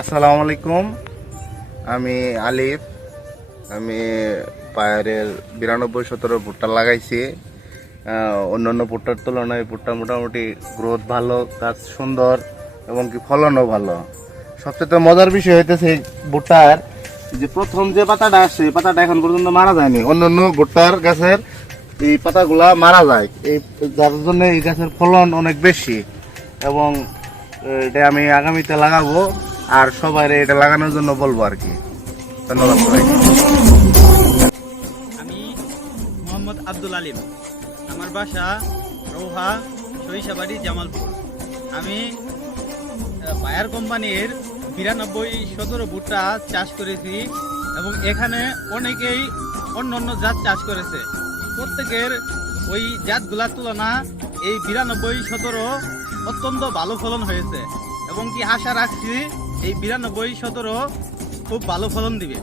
আসসালামু আলাইকুম। আমি আলিফ। আমি পায়ারের বিরানব্বই, সতেরো ভুট্টা লাগাইছি। অন্যান্য ভুট্টার তুলনায় ভুট্টা মোটামুটি গ্রোথ ভালো, গাছ সুন্দর, এবং কি ফলনও ভালো। সবচেয়ে মজার বিষয় হইতেছে ভুট্টার যে প্রথম যে পাতাটা আসছে পাতাটা এখন পর্যন্ত মারা যায়নি। অন্যান্য ভুট্টার গাছের এই পাতাগুলা মারা যায়। এই, যার জন্য এই গাছের ফলন অনেক বেশি। এবং এটা আমি আগামীতে লাগাবো। আর সবাই এটা লাগানোর জন্য বলব আর কি। ধন্যবাদ আমি মোহাম্মদ আব্দুল আলিম। আমার বাসা রৌহা সরিষাবাড়ি, জামালপুর। আমি বায়ার কোম্পানির বিরানব্বই সতেরো ভুট্টা চাষ করেছি এবং এখানে অনেকেই অন্য অন্য জাত চাষ করেছে। প্রত্যেকের ওই জাতগুলার তুলনা এই বিরানব্বই সতেরো অত্যন্ত ভালো ফলন হয়েছে। এবং কি আশা রাখছি এই বিরানব্বই সতেরো খুব ভালো ফলন দিবে।